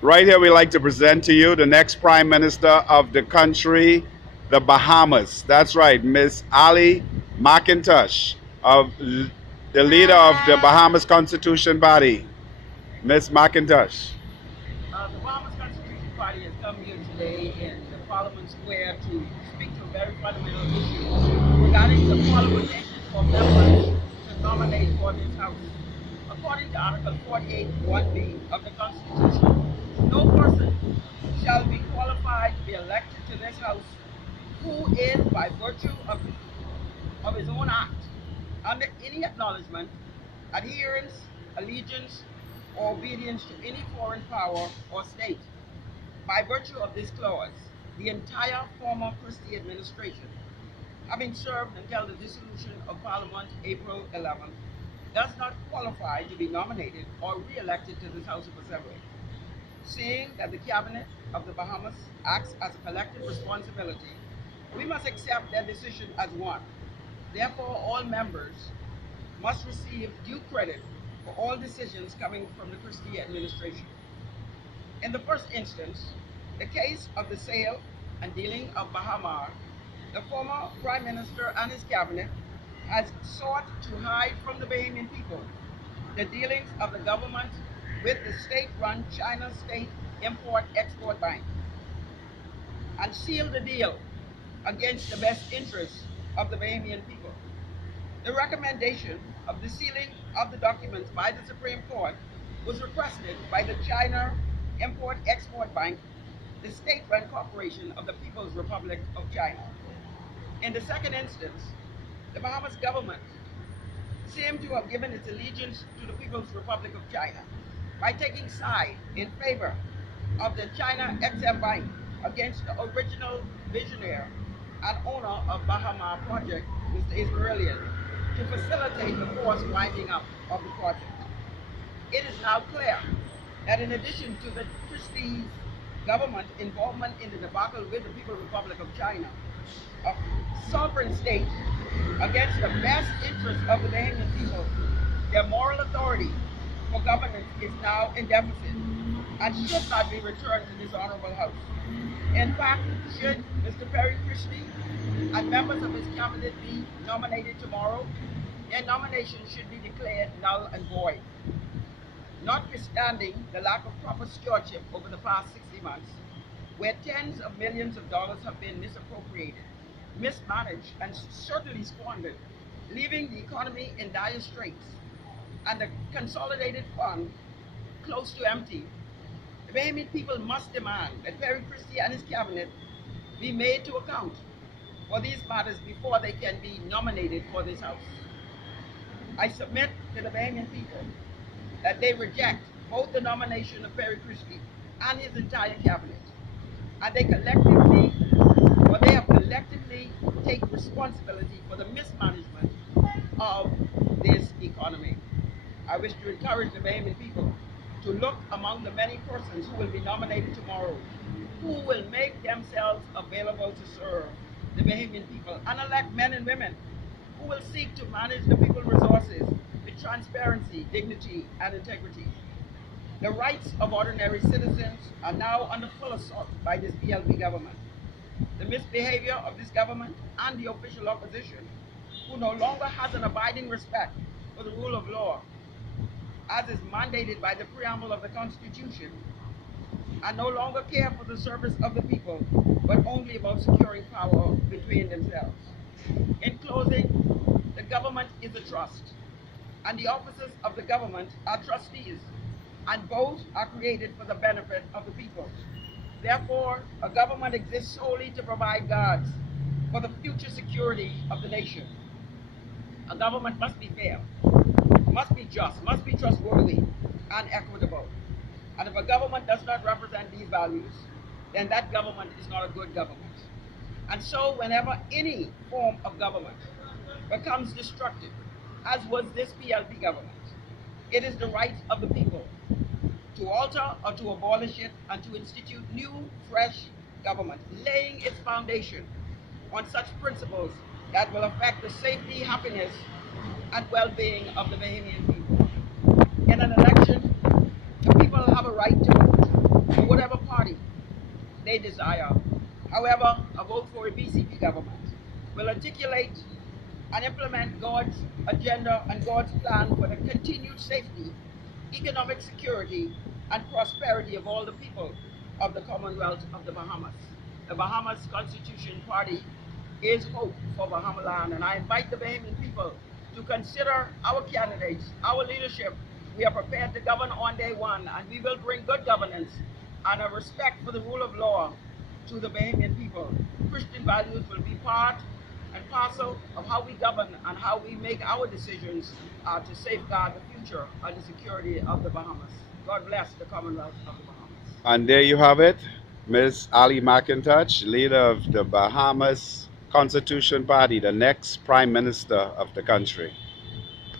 Right here, we like to present to you the next Prime Minister of the country, the Bahamas. That's right, Miss Ali McIntosh, of the leader of the Bahamas Constitution Body, Miss McIntosh. The Bahamas Constitution Party has come here today in the Parliament Square to speak to a very fundamental issue regarding the qualifications for members to nominate for this House. According to Article 48 1B of the Constitution, no person shall be qualified to be elected to this House who is, by virtue of his own act, under any acknowledgement, adherence, allegiance, or obedience to any foreign power or state. By virtue of this clause, the entire former Christie administration, having served until the dissolution of Parliament April 11th, does not qualify to be nominated or re-elected to this House of Assembly. Seeing that the Cabinet of the Bahamas acts as a collective responsibility, we must accept their decision as one. Therefore, all members must receive due credit for all decisions coming from the Christie administration. In the first instance, the case of the sale and dealing of Bahamas, the former Prime Minister and his cabinet has sought to hide from the Bahamian people the dealings of the government with the state-run China State Import-Export Bank and seal the deal against the best interests of the Bahamian people. The recommendation of the sealing of the documents by the Supreme Court was requested by the China Import-Export Bank, the state-run corporation of the People's Republic of China. In the second instance, the Bahamas government seemed to have given its allegiance to the People's Republic of China by taking side in favor of the China XM Bank against the original visionary and owner of Bahamas project, Mr. Israelian, to facilitate the forced winding up of the project. It is now clear that in addition to the Christie's government involvement in the debacle with the People's Republic of China, a sovereign state against the best interests of the Bahamian people, their moral authority for governance is now in deficit and should not be returned to this honorable House. In fact, should Mr. Perry Christie and members of his cabinet be nominated tomorrow, their nomination should be declared null and void. Notwithstanding the lack of proper stewardship over the past 60 months, where tens of millions of dollars have been misappropriated, mismanaged, and certainly squandered, leaving the economy in dire straits, and the consolidated fund close to empty, the Bahamian people must demand that Perry Christie and his cabinet be made to account for these matters before they can be nominated for this House. I submit to the Bahamian people that they reject both the nomination of Perry Christie and his entire cabinet, and they have collectively taken responsibility for the mismanagement of this economy. I wish to encourage the Bahamian people to look among the many persons who will be nominated tomorrow, who will make themselves available to serve the Bahamian people and elect men and women who will seek to manage the people's resources with transparency, dignity, and integrity. The rights of ordinary citizens are now under full assault by this PLP government. The misbehavior of this government and the official opposition, who no longer has an abiding respect for the rule of law, as is mandated by the preamble of the Constitution, and no longer care for the service of the people, but only about securing power between themselves. In closing, the government is a trust, and the officers of the government are trustees, and both are created for the benefit of the people. Therefore, a government exists solely to provide guards for the future security of the nation. A government must be fair, must be just, must be trustworthy, and equitable. And if a government does not represent these values, then that government is not a good government. And so whenever any form of government becomes destructive, as was this PLP government, it is the right of the people to alter or to abolish it and to institute new, fresh government, laying its foundation on such principles that will affect the safety, happiness, and well-being of the Bahamian people. In an election, the people have a right to vote. they desire. However, a vote for a BCP government will articulate and implement God's agenda and God's plan for the continued safety, economic security, and prosperity of all the people of the Commonwealth of the Bahamas. The Bahamas Constitution Party is hope for Bahamaland, and I invite the Bahamian people to consider our candidates, our leadership. We are prepared to govern on day one, and we will bring good governance and a respect for the rule of law to the Bahamian people. Christian values will be part and parcel of how we govern and how we make our decisions to safeguard the future and the security of the Bahamas. God bless the Commonwealth of the Bahamas. And there you have it, Ms. Ali McIntosh, leader of the Bahamas Constitution Party, the next Prime Minister of the country.